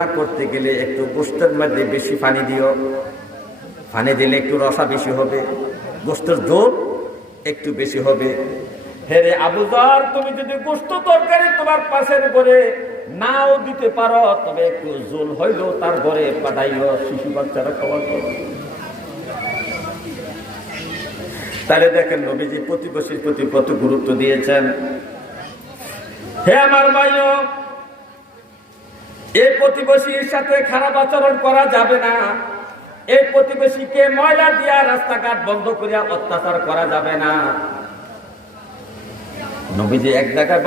করতে গেলে একটু গোস্তের মধ্যে বেশি পানি দিও। পানি দিলে একটু রসা বেশি হবে, গোস্তের জোর একটু বেশি হবে। হেরে আবুজার তুমি যদি গোস্ত তরকারি তোমার পাশের ঘরে নাও দিতে পারো, তবে একটু জোল হইলেও তার ঘরে পাঠাইও, শিশু বাচ্চারা খাওয়ার করো তাহলে দেখেন নবীজি প্রতিবেশীর প্রতি কত গুরুত্ব দিয়েছেন। হে আমার ভাইও এই প্রতিবেশীর সাথে খারাপ আচরণ করা যাবে না। এই প্রতিবেশীকে ময়লা দিয়া রাস্তাঘাট বন্ধ করিয়া অত্যাচার করা যাবে না। এক জায়গায়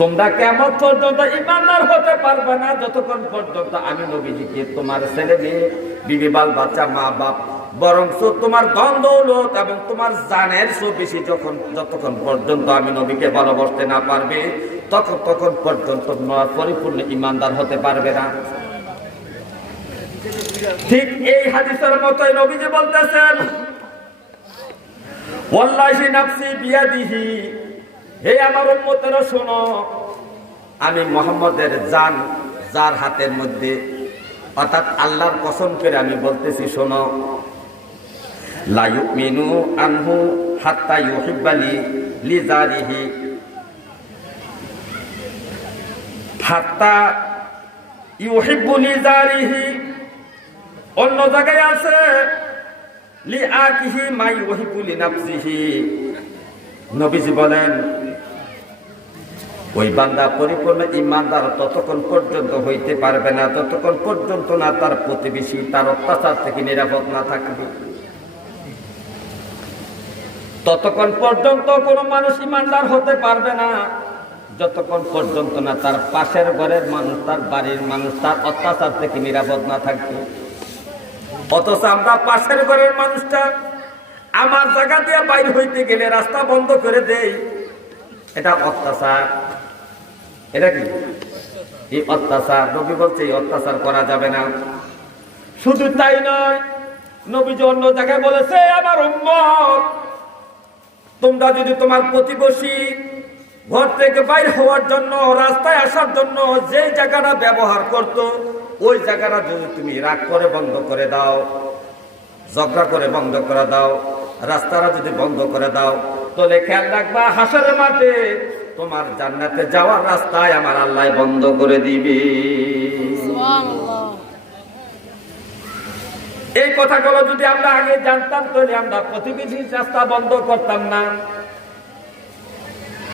তোমরা কেমন পর্যন্ত ইমানদার হতে পারবে না, যতক্ষণ পর্যন্ত আমি নবীজিকে, তোমার ছেলে মেয়ে, বিবি বাল বাচ্চা, মা বাপ বরং তোমার ধন দৌলত এবং তোমার জানের বেশি যখন যতক্ষণ পর্যন্ত আমি নবীকে ভালোবাসতে না পারবে, তখন তখন পর্যন্ত পরিপূর্ণ ইমানদার হতে পারবে না। ঠিক এই হাদিসের মতোই নবীজি বলতেছেন, ওয়াল্লাহি নাফসি বিয়াদিহি হে আমার উম্মতেরা শোনো, আমি মোহাম্মদের জান যার হাতের মধ্যে অর্থাৎ আল্লাহর কসম করে আমি বলতেছি, শোনো লা ইউমিনু আনহু হাত্তা ইউহিব্বালি লিজারিহি হাত্তা ইউহিব্বু লিজারিহি অন্য জায়গায় আছে লি আকিহি মাই ইউহিব্বু লিনাফসিহি। নবীজি বলেন, ওই বান্দা পরিপূর্ণ ইমানদার ততক্ষণ পর্যন্ত হইতে পারবে না, ততক্ষণ পর্যন্ত না তার প্রতিবেশী, তার অত্যাচার থেকে নিরাপদ না থাকবে। ততক্ষণ পর্যন্ত কোনো মানুষ ইমানদার হতে পারবে না। যতক্ষণ পর্যন্ত না তার পাশের ঘরের মানুষ, তার বাড়ির মানুষ, তার অত্যাচার থেকে নিরাপদ না থাকবে। অথচ আমরা পাশের ঘরের মানুষটা আমার জায়গা দিয়ে বাইর হইতে গেলে রাস্তা বন্ধ করে দেই। এটা অত্যাচার। এটা কি? এই অত্যাচার, নবী বলছে এই অত্যাচার করা যাবে না। শুধু তাই নয় নবী যে অন্য জায়গায় বলেছে, আমার উম্মত তোমরা যদি তোমার প্রতিবেশী ঘর থেকে বাইর হওয়ার জন্য, রাস্তায় আসার জন্য যে জায়গাটা ব্যবহার করত, ওই জায়গাটা যদি তুমি রাগ করে বন্ধ করে দাও, ঝগড়া করে বন্ধ করে দাও, রাস্তাটা যদি বন্ধ করে দাও, তাহলে খেয়াল রাখবা, হাসরের মাঠে তোমার জান্নাতে যাওয়ার রাস্তায় আমার আল্লাহ বন্ধ করে দিবে। এই কথাগুলো যদি আমরা আগে জানতাম তাহলে আমরা প্রতিবেশীর রাস্তা বন্ধ করতাম না।